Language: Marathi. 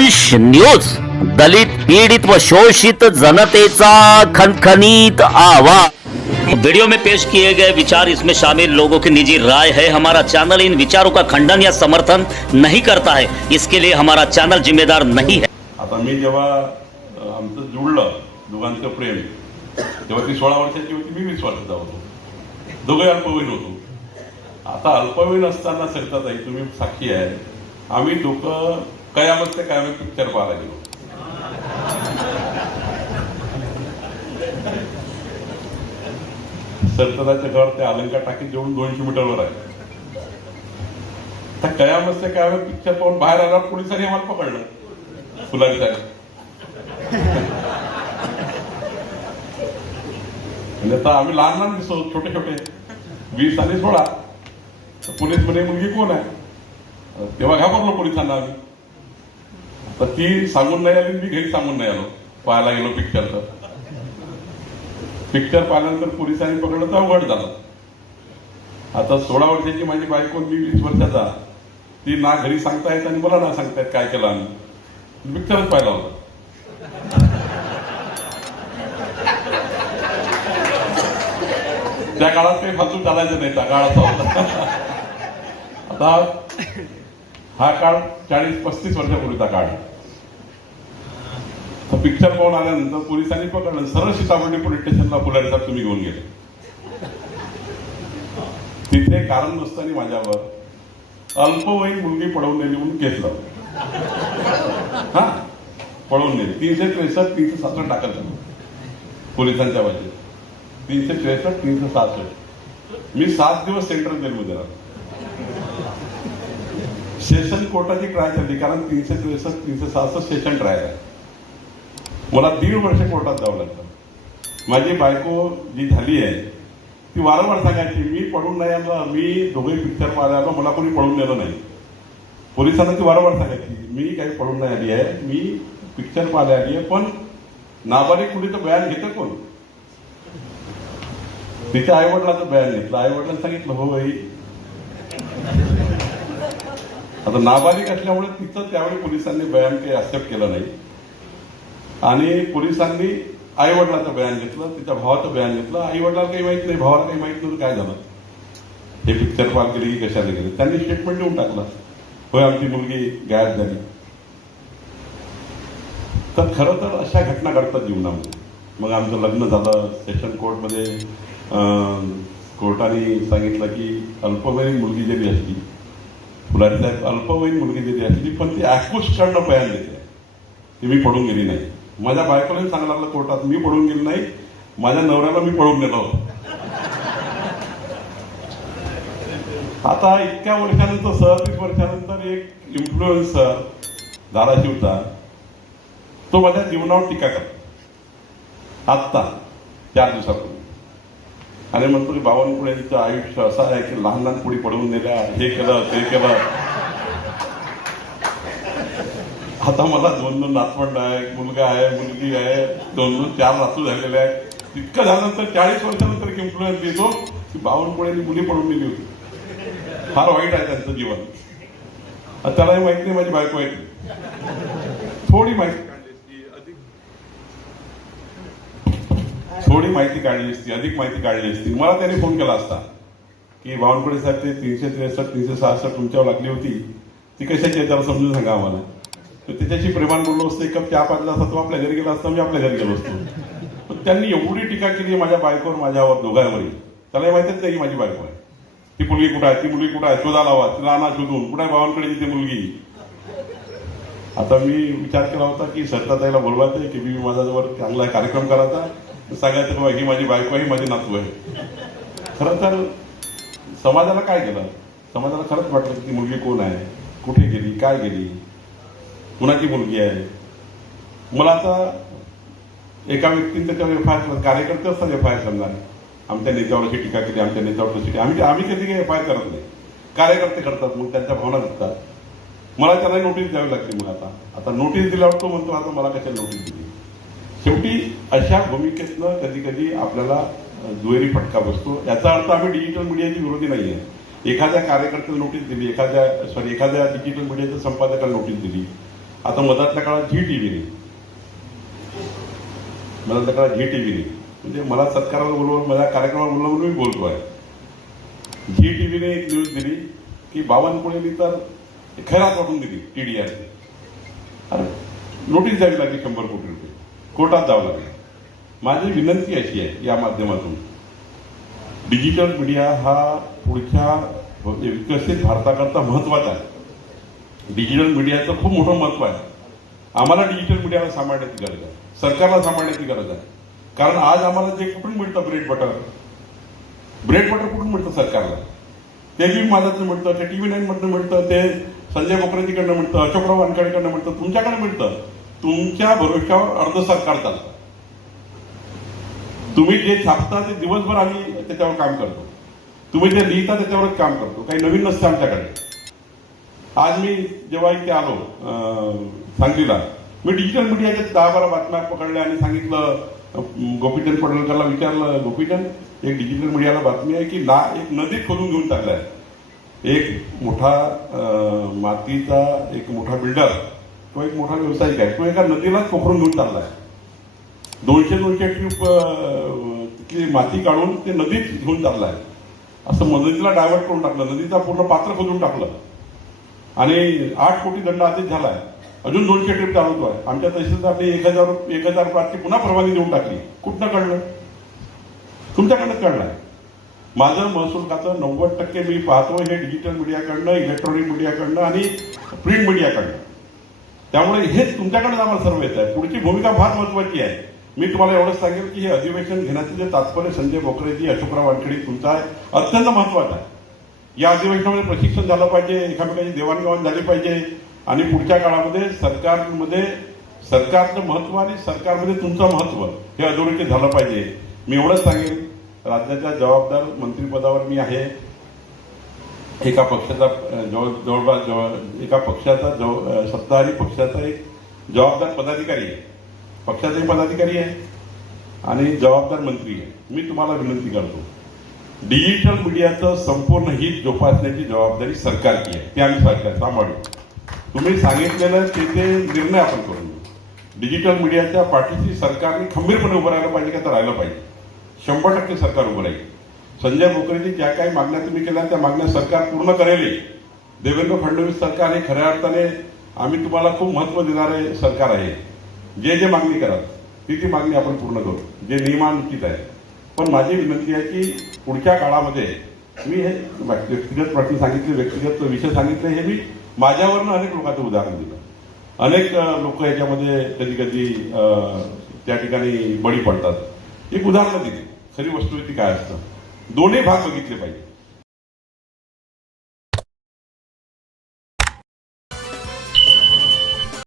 दंश न्यूज, दलित पीड़ित व शोषित जनतेचा खनखनीत आवाज। वीडियो में पेश किए गए विचार इसमें शामिल लोगों की निजी राय है। हमारा चैनल इन विचारों का खंडन या समर्थन नहीं करता है, इसके लिए हमारा चैनल जिम्मेदार नहीं है। आता मी जेव्हा आमचं जुळलं दोघांचं प्रेम, तेव्हा ती 16 वर्षाची होती, मी 20 वर्षाचा होतो, दोघे अल्पवयीन होतो। आता अल्पवयीन असताना सरिताताई तुम्ही साक्षी आहे, आम्ही दोघं कयामत ते कयामत पिक्चर पाहायला गेलो। सरिताताईचं घर ते अलंकार टाकीत जवळून 200 मीटरवर आहे। त्या कयामत ते कयामत पिक्चर पाहून बाहेर आला, पोलिसांनी आम्हाला पकडलं, फुलारी साहेब। म्हणजे आता आम्ही लहान लहान दिसतो, छोटे छोटे, 20 आणि 16। पोलीस मध्ये मुलगी कोण आहे, तेव्हा घाबरलो पोलिसांना आम्ही। तर ती सांगून नाही आली, मी घरी सांगून नाही आलो, पाहायला गेलो पिक्चर। तर पिक्चर पाहिल्यानंतर पोलिसांनी पकडलं तर अवघड झालं। आता 16 वर्षाची माझी बायको, मी 20 वर्षाचा, ती ना घरी सांगतायत आणि मला ना सांगतायत काय केलं आम्ही। पिक्चरच पाहिला होता। त्या काळात काही फालतू चालायचं नाही, त्या काळाचा होता। आता हा काळ 40-35 वर्षापूर्वीचा काळ। पिक्चर पाहून आल्यानंतर पोलिसांनी पकडलं, सरळ सीताबर्डी पोलीस स्टेशनला पुलारी साहेब तुम्ही घेऊन गेले। तिथे कारण नसताना माझ्यावर अल्पवयीन मुलगी पळवून नेली म्हणून केस लावला। हा, पळवून नेली। 363, 367 टाकत झालं पोलिसांच्या बाजूने, 363, 367। मी 7 दिवस सेंट्रल जेलमध्ये राहिलो। सेशन कोर्टाची ट्रायल झाली, कारण 363, 367 सेशन ट्रायल आहे। मला 1.5 वर्ष कोर्टात जावं लागतं। माझी बायको जी झाली आहे ती वारंवार सांगायची, मी पळून नाही आलो, मी दोघे पिक्चर पाहायला आलो, मला कोणी पळून नेलं नाही। पोलिसांना ती वारंवार सांगायची, मी काही पळून नाही आली आहे, मी पिक्चर पाहायला आली आहे। पण नाबालिक मुलीचं बयान घेतं कोण? तिच्या आईवडिलाचं बयान घेतलं, आईवडिलांनी सांगितलं हो बाई। आता नाबालिक असल्यामुळे तिचं त्यावेळी पोलिसांनी बयान काही ऍक्सेप्ट केलं नाही, आणि पोलिसांनी आईवडिलाचं बयान घेतलं, तिच्या भावाचं बयान घेतलं। आईवडिलाला काही माहित नाही, भावाला काही माहित नव्हतं काय झालं, हे पिक्चर पाहायला गेली की कशाला गेली। त्यांनी स्टेटमेंट देऊन टाकलं, होय आमची मुलगी गायब झाली। तर खरं तर अशा घटना घडतात जीवनामध्ये। मग आमचं लग्न झालं, सेशन कोर्टमध्ये कोर्टाने सांगितलं की अल्पवयीन मुलगी जरी असली, फुलारी साहेब अल्पवयीन मुलगी जरी असली, पण ती कडनं बयान देते ती मी पडून गेली नाही। माझ्या बायकोलाही सांगायला लागलं कोर्टात, मी पडून गेली नाही, माझ्या नवऱ्याला मी पळून नेलो। आता इतक्या वर्षानंतर, 37 वर्षानंतर एक इन्फ्लुएन्सर धाराशिवचा, तो माझ्या जीवनावर टीका करतो आत्ता 4 दिवसापूर्वी, आणि म्हणतो की बावनकुळेंचं आयुष्य असं आहे की लहान लहान पुढी पडवून नेल्या, हे केलं ते केलं। आता मला 2 नातवंड आहे, एक मुलगा आहे, मुलगी आहे, 2-4 नातू झालेले आहेत। इतकं झाल्यानंतर 40 वर्षानंतर एक इन्फ्लुएन्स देतो की बावनकुळेंनी मुली पडून नेली होती। फार वाईट आहे त्यांचं जीवन। त्यालाही माहित नाही माझी बायको आहे, थोडी माहिती काढली असती, अधिक माहिती काढली असती। मला त्याने फोन केला असता की बावनकुळे साहेब, ते 363, 366 तुमच्यावर लागली होती, ती कशाची आहे त्याला समजून सांगा आम्हाला। तर त्याच्याशी प्रेमान बोललो असतो, 1 कप चहा पाजला असता, तो आपल्या घरी गेला असता, मी आपल्या घरी गेलो असतो। पण त्यांनी एवढी टीका केली माझ्या बायकोवर, माझ्यावर, दोघांवरही। त्याला माहितीच नाही की माझी बायको आहे। ती मुलगी कुठं आहे, ती मुलगी कुठं आहे, शोधा लावा, तिला आणा शोधून, कुठे आहे बावनकुळेची ती मुलगी। आता मी विचार केला होता की सरिताताईला बोलवायचं की मी माझ्याजवळ चांगला कार्यक्रम करायचा, सांगायचं बाबा ही माझी बायको आहे, माझी नातू आहे। खरं तर समाजाला काय केलं, समाजाला खरंच वाटलं की ती मुलगी कोण आहे, कुठे गेली, काय गेली, कुणाची मुलगी आहे। मला आता एका व्यक्तीने त्याच्यावर FIR, कार्यकर्ते असतात FIR करणार, आमच्या नेत्यावर अशी टीका केली, आमच्या नेत्यावर तशी, आम्ही कधी काही FIR करत नाही, कार्यकर्ते करतात, मग त्यांच्या भावना दिसतात। मला त्याला नोटीस द्यावी लागते। मग आता नोटीस दिल्यावर तो म्हणतो आता मला कशाला नोटीस दिली। शेवटी अशा भूमिकेतनं कधी कधी आपल्याला दुहेरी फटका बसतो। याचा अर्थ आम्ही डिजिटल मीडियाची विरोधी नाही आहे। एखाद्या कार्यकर्त्याला नोटीस दिली, एखाद्या डिजिटल मीडियाच्या संपादकाला नोटीस दिली, आता मधातल्या काळात झी टीव्हीने, मधातल्या काळात झी टीव्हीने म्हणजे मला सत्काराला बोलवून माझ्या कार्यक्रमाला बोलवून मी बोलतोय. झी टीव्हीने एक न्यूज दिली की बावनकुळेंनी तर खैरात वाटून दिली TDRची. अरे नोटीस द्यावी लागली 100 कोटी रुपये, कोर्टात जावं लागलं. माझी विनंती अशी आहे या माध्यमातून, डिजिटल मीडिया हा पुढच्या विकसित भारताकरता महत्वाचा आहे. डिजिटल मीडियाचं खूप मोठं महत्व आहे. आम्हाला डिजिटल मीडियाला सांभाळण्याची गरज आहे, सरकारला सांभाळण्याची गरज आहे. कारण आज आम्हाला जे कुठून मिळतं ब्रेड बटर कुठून मिळतं सरकारला? ते बी माझ्यातनं मिळतं, ते TV9 मधनं मिळतं, ते संजय बोकरेजीकडनं मिळतं, अशोकराव वानखेडेकडनं मिळतं, तुमच्याकडे मिळतं. तुमच्या भरोश्यावर अर्ध सरकार चालतं. तुम्ही जे छापता ते दिवसभर आम्ही त्याच्यावर काम करतो, तुम्ही जे लिहिता त्याच्यावरच काम करतो, काही नवीन नसतं आमच्याकडे. आज मी जेव्हा इथे आलो सांगलीला, मी डिजिटल मीडियाच्या 10-12 बातम्या पकडल्या आणि सांगितलं, गोपीचंद पडळकरला विचारलं, गोपीचंद एक डिजिटल मीडियाला बातमी आहे की एक नदी खोदून घेऊन चाललाय. एक मोठा मातीचा एक मोठा बिल्डर, तो एक मोठा व्यावसायिक आहे, तो एका नदीलाच पोखरून घेऊन चाललाय. 200 ट्यूब तिथली माती काढून ते नदीत घेऊन चाललाय. असं नदीला डायव्हर्ट करून टाकलं, नदीचा पूर्ण पात्र खोदून टाकलं आणि 8 कोटी दंड आदेश झालाय. अजून 200 ट्रिप चालवतोय. आमच्या तहसीलदारने 1000 पाचची पुन्हा परवानगी देऊन टाकली. कुठनं कळलं? तुमच्याकडनं कळलंय. माझं महसूल खातं 90% मी पाहतो हे डिजिटल मीडियाकडनं, इलेक्ट्रॉनिक मीडियाकडनं आणि प्रिंट मीडियाकडनं. त्यामुळे हे तुमच्याकडनं आम्हाला सर्व येत आहे. पुढची भूमिका फार महत्वाची आहे. मी तुम्हाला एवढंच सांगेल की हे अधिवेशन घेण्याचं जे तात्पर्य संजय बोकरेजी, अशोकराव वानखेडे तुमचं आहे, अत्यंत महत्वाचं आहे. या अधिवेशनामध्ये प्रशिक्षण झालं पाहिजे, एकामेकांची देवाणघेवाण झाली पाहिजे आणि पुढच्या काळामध्ये सरकारचं महत्व आणि सरकारमध्ये तुमचं महत्व हे अधोरेखित झालं पाहिजे. मी एवढंच सांगेन, राज्याच्या जबाबदार मंत्रिपदावर मी आहे. एका पक्षाचा एका पक्षाचा सत्ताधारी पक्षाचा एक जबाबदार पदाधिकारी आहे, पक्षाचाही पदाधिकारी आहे आणि जबाबदार मंत्री आहे. मी तुम्हाला विनंती करतो, डिजिटल मीडियाचं संपूर्ण हित जोपासण्याची जबाबदारी सरकारची आहे. ते आम्ही सरकार सांभाळू. तुम्ही सांगितलेलं ते निर्णय आपण करून घेऊ. डिजिटल मीडियाच्या पाठीशी सरकारने खंबीरपणे उभं राहायला पाहिजे का तर राहिलं पाहिजे. 100% सरकार उभं राहील. संजय बोकरेजी ज्या काही मागण्या तुम्ही केल्या त्या मागण्या सरकार पूर्ण करेल. देवेंद्र फडणवीस सरकार हे खऱ्या अर्थाने आम्ही तुम्हाला खूप महत्व देणारे सरकार आहे. जे मागणी कराल ती मागणी आपण पूर्ण करू, जे नियमानुसार आहे. पण माझी विनंती आहे की पुढच्या काळामध्ये मी हे व्यक्तिगत प्रश्न सांगितले, व्यक्तिगत विषय सांगितले, हे मी माझ्यावरनं अनेक लोकांचं उदाहरण दिलं. अनेक लोक याच्यामध्ये कधी कधी त्या ठिकाणी बळी पडतात. एक उदाहरण दिली, खरी वस्तुस्थिती काय असतं. दोन्ही भाग बघितले पाहिजे.